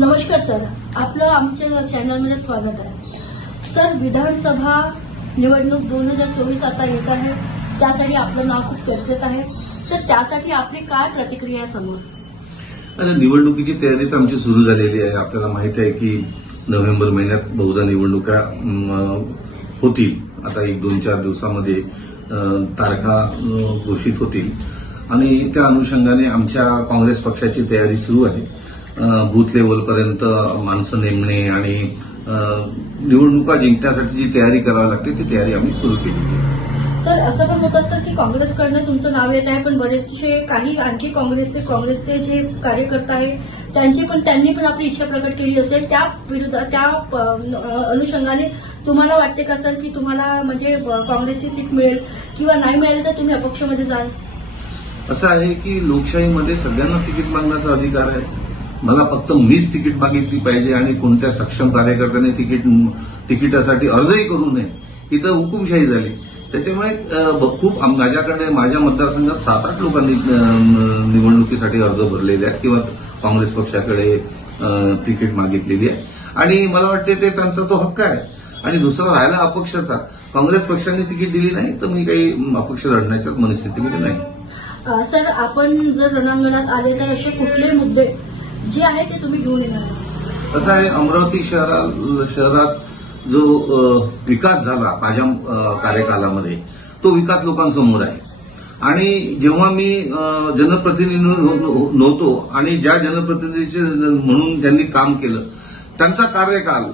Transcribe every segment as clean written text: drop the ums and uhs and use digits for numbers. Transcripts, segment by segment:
नमस्कार सर, आपलं आमच्या चॅनलमध्ये स्वागत आहे। सर, विधानसभा निवडणूक 2024 आता येत आहे, त्यासाठी आपलं नाव खूप चर्चेत आहे। सर, त्यासाठी आपली काय प्रतिक्रिया समोर? आता निवडणुकीची तयारी तर आमची सुरू झालेली आहे। आपल्याला माहिती आहे की नोव्हेंबर महिन्यात बहुधा निवडणुका होतील। आता 1-2-4 दिवसामध्ये तारखा घोषित होतील आणि त्या अनुषंगाने आमच्या काँग्रेस पक्षाची तयारी सुरू आहे। बूथ लेवलपर्यंत माणसं नेमणे आणि निवडणुका जिंकण्यासाठी जी तयारी करावी लागते ती तयारी आम्ही सुरू केली आहे। सर, असं पण होत असतं की काँग्रेसकडनं तुमचं नाव येत आहे, पण बरेचसे काही आणखी काँग्रेसचे जे कार्यकर्ता आहे त्यांनी पण आपली इच्छा प्रकट केली असेल। त्या अनुषंगाने तुम्हाला वाटते का सर की तुम्हाला म्हणजे काँग्रेसची सीट मिळेल किंवा नाही मिळाली तर तुम्ही अपक्षमध्ये जाल? असं आहे की लोकशाहीमध्ये सगळ्यांना तिकीट मागण्याचा अधिकार आहे। मला फक्त मीच तिकीट मागितली पाहिजे आणि कोणत्या सक्षम कार्यकर्त्याने तिकिटासाठी अर्जही करू नये, इथं हुकुमशाही झाली। त्याच्यामुळे खूप माझ्याकडे माझ्या मतदारसंघात 7-8 लोकांनी निवडणुकीसाठी अर्ज भरलेले आहेत किंवा काँग्रेस पक्षाकडे तिकीट मागितलेली आहे आणि मला वाटते ते त्यांचा तो हक्क आहे। आणि दुसरा राहिला अपक्षाचा, काँग्रेस पक्षाने तिकीट दिली नाही तर मी काही अपक्ष लढण्याच्या मनस्थितीमध्ये नाही। सर, आपण जर रणांगणात आले तर असे कुठले मुद्दे जे आहे ते तुम्ही घेऊन येणार? असं आहे, अमरावती शहरात जो विकास झाला माझ्या कार्यकालामध्ये तो विकास लोकांसमोर आहे। आणि जेव्हा मी जनप्रतिनिधी नव्हतो आणि ज्या जनप्रतिनिधीचे म्हणून ज्यांनी काम केलं त्यांचा कार्यकाल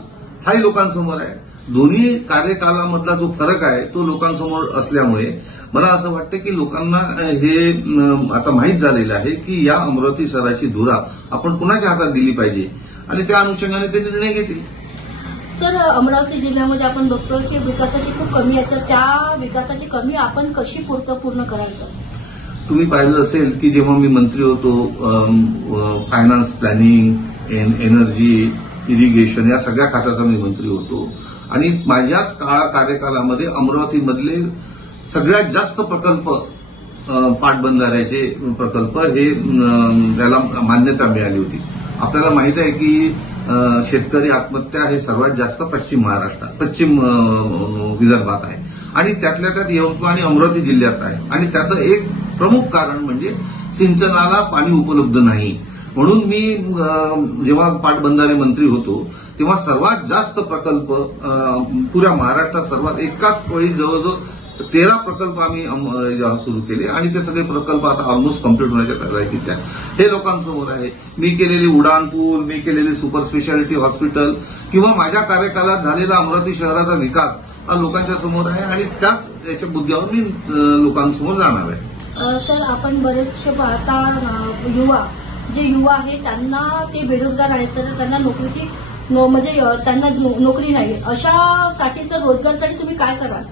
हाही लोकांसमोर आहे। दोन्ही कार्यकालामधला जो फरक आहे तो लोकांसमोर असल्यामुळे मला असं वाटतं की लोकांना हे आता माहीत झालेलं आहे की या अमरावती शहराची धुरा आपण कुणाच्या हातात दिली पाहिजे आणि त्या अनुषंगाने ते निर्णय घेतील। सर, अमरावती जिल्ह्यामध्ये आपण बघतो की विकासाची खूप कमी आहे। त्या विकासाची कमी आपण कशी पूर्ण करायचं? तुम्ही पाहिलं असेल की जेव्हा मी मंत्री होतो, फायनान्स, प्लॅनिंग, एनर्जी, इरिगेशन या सगळ्या खात्याचा मी मंत्री होतो आणि माझ्याच कार्यकालामध्ये अमरावतीमधले सगळ्यात जास्त प्रकल्प, पाटबंधाऱ्याचे प्रकल्प हे त्याला मान्यता मिळाली होती। आपल्याला माहित आहे की शेतकरी आत्महत्या हे सर्वात जास्त पश्चिम विदर्भात आहे आणि त्यातल्या त्यात यवतमाळ आणि अमरावती जिल्ह्यात आहे आणि त्याचं एक प्रमुख कारण म्हणजे सिंचनाला पाणी उपलब्ध नाही। म्हणून मी जेव्हा पाटबंधारे मंत्री होतो तेव्हा सर्वात जास्त प्रकल्प पुऱ्या महाराष्ट्रात एकाच वेळी जवळजवळ 13 प्रकल्प आम्ही सुरू केले आणि ते सगळे प्रकल्प आता ऑलमोस्ट कम्प्लीट होण्याच्या तयारीचे आहे। हे लोकांसमोर आहे। मी केलेली उडान पूल, मी केलेली सुपर स्पेशालिटी हॉस्पिटल किंवा माझ्या कार्यकालात झालेला अमरावती शहराचा विकास हा लोकांच्या समोर आहे आणि त्याच याच्या मुद्द्यावर मी लोकांसमोर जाणार आहे। सर, आपण बरेचसे पाहता युवा आहे त्यांना ते बेरोजगार आहे सर, त्यांना त्यांना नोकरी नाही। अशासाठी सर रोजगारासाठी तुम्ही काय कराल?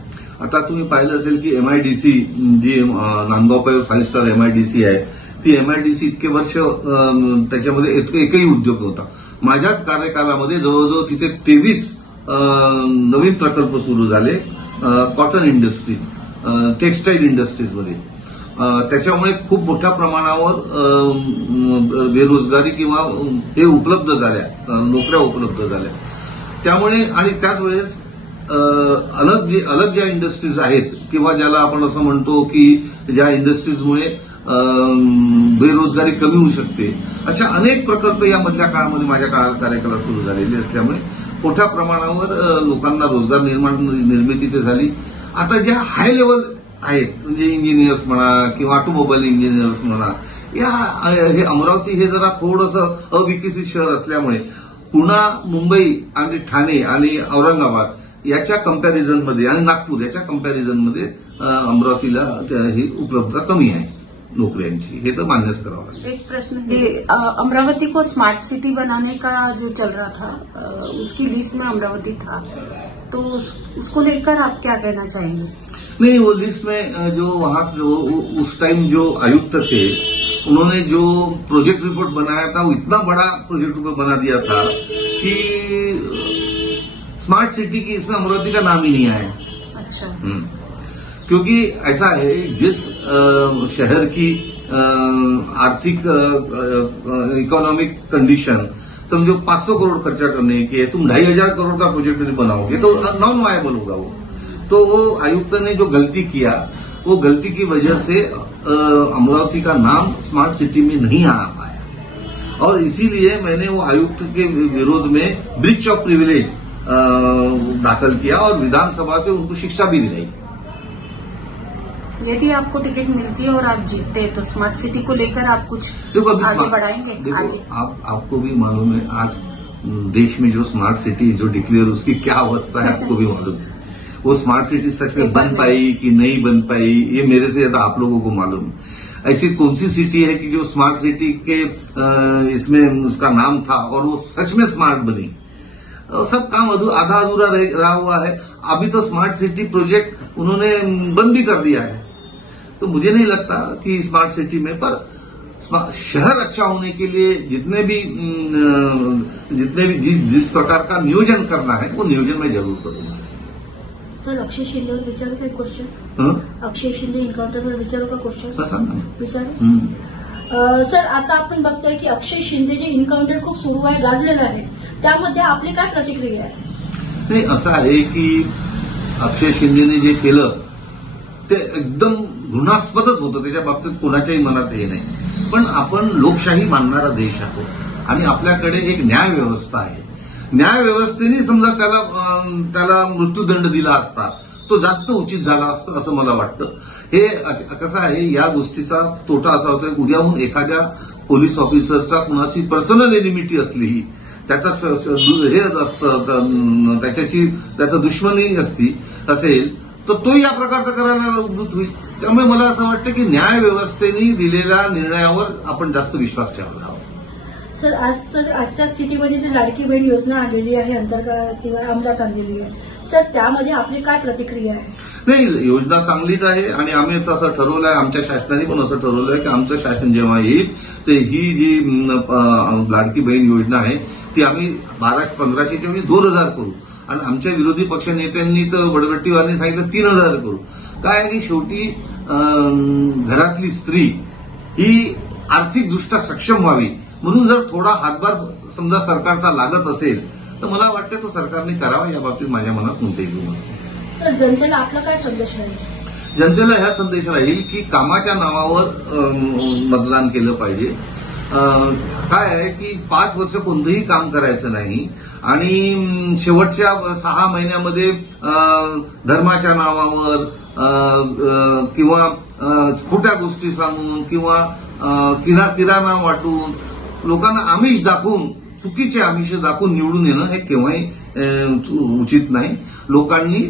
आता तुम्ही पाहिलं असेल की MIDC जी नांदगाव 5 स्टार MIDC आहे ती MIDC इतके वर्ष त्याच्यामध्ये एकही उद्योग नव्हता। माझ्याच कार्यकालामध्ये जवळजवळ तिथे 23 नवीन प्रकल्प सुरू झाले कॉटन इंडस्ट्रीज, टेक्सटाईल इंडस्ट्रीजमध्ये। त्याच्यामुळे खूप मोठ्या प्रमाणावर बेरोजगारी किंवा हे उपलब्ध झाल्या, नोकऱ्या उपलब्ध झाल्या। त्यामुळे आणि त्याच वेळेस अलग ज्या इंडस्ट्रीज आहेत किंवा ज्याला आपण असं म्हणतो की ज्या इंडस्ट्रीजमुळे बेरोजगारी कमी होऊ शकते, अशा अनेक प्रकल्प या मधल्या काळामध्ये माझ्या कार्यकालात सुरू झालेले असल्यामुळे मोठ्या प्रमाणावर लोकांना रोजगार निर्मिती ते झाली। आता ज्या हाय लेवल आहेत म्हणजे इंजिनियर्स म्हणा किंवा ऑटोमोबाईल इंजिनियर्स म्हणा, हे अमरावती हे जरा थोडंसं अविकसित शहर असल्यामुळे पुणे, मुंबई आणि ठाणे आणि औरंगाबाद याच्या कंपॅरिझनमध्ये आणि नागपूर याच्या कंपॅरिझनमध्ये अमरावतीला ही उपलब्धता कमी आहे नौकरियों, ये तो मान्य करावा लागेल। एक प्रश्न, अमरावती को स्मार्ट सिटी बनाने का जो चल रहा था उसकी लिस्ट में अमरावती था, तो उसको लेकर आप क्या कहना चाहेंगे? नहीं, वो लिस्ट में जो वहां उस टाइम जो आयुक्त थे उन्होंने जो प्रोजेक्ट रिपोर्ट बनाया था वो इतना बड़ा प्रोजेक्ट रिपोर्ट बना दिया था कि स्मार्ट सिटी की इसमें अमरावती का नाम ही नहीं आया। अच्छा। क्योंकि ऐसा है, जिस शहर की आर्थिक इकोनॉमिक कंडीशन समझो 500 करोड़ खर्चा करने के, तुम 2500 करोड़ का प्रोजेक्ट बनाओगे तो नॉन वायबल होगा वो। तो वो आयुक्त ने जो गलती किया, वो गलती की वजह से अमरावती का नाम स्मार्ट सिटी में नहीं आ पाया, और इसीलिए मैंने वो आयुक्त के विरोध में ब्रीच ऑफ प्रिविलेज दाखिल किया और विधानसभा से उनको शिक्षा भी दिलाई। यदि आपको टिकट मिलती है और आप जीतते हैं तो स्मार्ट सिटी को लेकर आप कुछ आगे बढ़ाएंगे? देखो आपको भी मालूम है आज देश में जो स्मार्ट सिटी जो डिक्लेयर उसकी क्या अवस्था है, आपको भी मालूम है। वो स्मार्ट सिटी सच में बन पाई कि नहीं बन पाई, ये मेरे से ज्यादा आप लोगों को मालूम है। ऐसी कौन सी सिटी है कि जो स्मार्ट सिटी के इसमें उसका नाम था और वो सच में स्मार्ट बनी? सब काम आधा अधूरा रहा हुआ है। अभी तो स्मार्ट सिटी प्रोजेक्ट उन्होंने बंद भी कर दिया है। तो मुझे नहीं लगता कि स्मार्ट सिटी में, पर शहर अच्छा होने के लिए जितने भी जिस प्रकार का नियोजन करना है वो नियोजन मैं जरूर करूंगा। सर अक्षय शिंदेवर विचारू का क्वेश्चन, अक्षय शिंदे एन्काउंटरवर विचारू का क्वेश्चन विचारू। सर आता आपण बघतोय की अक्षय शिंदे जे एन्काउंटर खूप सुरू आहे, गाजलेलं आहे, त्यामध्ये आपली काय प्रतिक्रिया आहे? नाही, असं आहे की अक्षय शिंदेने जे केलं ते एकदम घृणास्पदच होतं, त्याच्या बाबतीत कोणाच्याही मनात हे नाही। पण आपण लोकशाही मानणारा देश आहोत आणि आपल्याकडे एक न्याय व्यवस्था आहे। न्याय व्यवस्थेने समजा त्याला मृत्यूदंड दिला असता तो जास्त उचित झाला असतं असं मला वाटतं। हे कसं आहे, या गोष्टीचा तोटा असा होता की उद्याहून एखाद्या पोलीस ऑफिसरचा कुणाशी पर्सनल एनिमिटी असली, त्याचा हे असतं, त्याचा दुश्मनी असेल तर तो या प्रकारचा करायला उद्युक्त होईल। त्यामुळे मला असं वाटतं की न्याय व्यवस्थेने दिलेल्या निर्णयावर आपण जास्त विश्वास ठेवायला हवा। सर आजच्या स्थितीमध्ये जी लाडकी बहीण योजना आलेली आहे, अंतर्गत किंवा अंमलात आणलेली आहे, सर त्यामध्ये आपली काय प्रतिक्रिया आहे? नाही, योजना चांगलीच आहे आणि आम्ही असं ठरवलं आहे, आमच्या शासनाने पण असं ठरवलं आहे की आमचं शासन जेव्हा येईल ते ही जी लाडकी बहीण योजना आहे ती आम्ही 1500 किंवा 2000 करू, आणि आमच्या विरोधी पक्ष नेत्यांनी तर वडगट्टीवारांनी सांगितलं 3000 करू। काय आहे की शेवटी घरातली स्त्री ही आर्थिकदृष्ट्या सक्षम व्हावी, म्हणून जर थोडा हातभार समजा सरकारचा लागत असेल तर मला वाटतं तो सरकारने करावा, या बाबतीत माझ्या मनात कोणतेही गुण नाही। सर जनतेला आपला काय संदेश राहील? जनतेला ह्या संदेश राहील की कामाच्या नावावर मतदान केलं पाहिजे। काय आहे की 5 वर्ष कोणतंही काम करायचं नाही आणि शेवटच्या 6 महिन्यामध्ये धर्माच्या नावावर किंवा खोट्या गोष्टी सांगून किंवा किराणा वाटून लोकांना आमिष दाखवून, चुकीचे आमिष दाखवून निवडून येणं हे केव्हाही उचित नाही। लोकांनी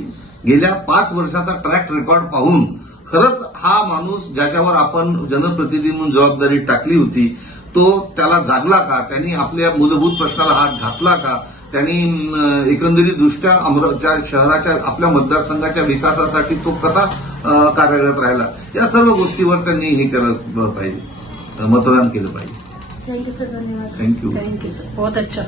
गेल्या 5 वर्षाचा ट्रॅक रेकॉर्ड पाहून खरंच हा माणूस ज्याच्यावर आपण जनप्रतिनिधी म्हणून जबाबदारी टाकली होती तो त्याला जागला का, त्यांनी आपल्या मूलभूत प्रश्नाला हात घातला का, त्यांनी एकंदरीत दृष्ट्या अमरावती शहराच्या आपल्या मतदारसंघाच्या विकासासाठी तो कसा कार्यरत राहिला, या सर्व गोष्टीवर त्यांनी हे केलं पाहिजे, मतदान केलं पाहिजे। थैंक यू सर, धन्यवाद। थैंक यू सर, बहुत अच्छा।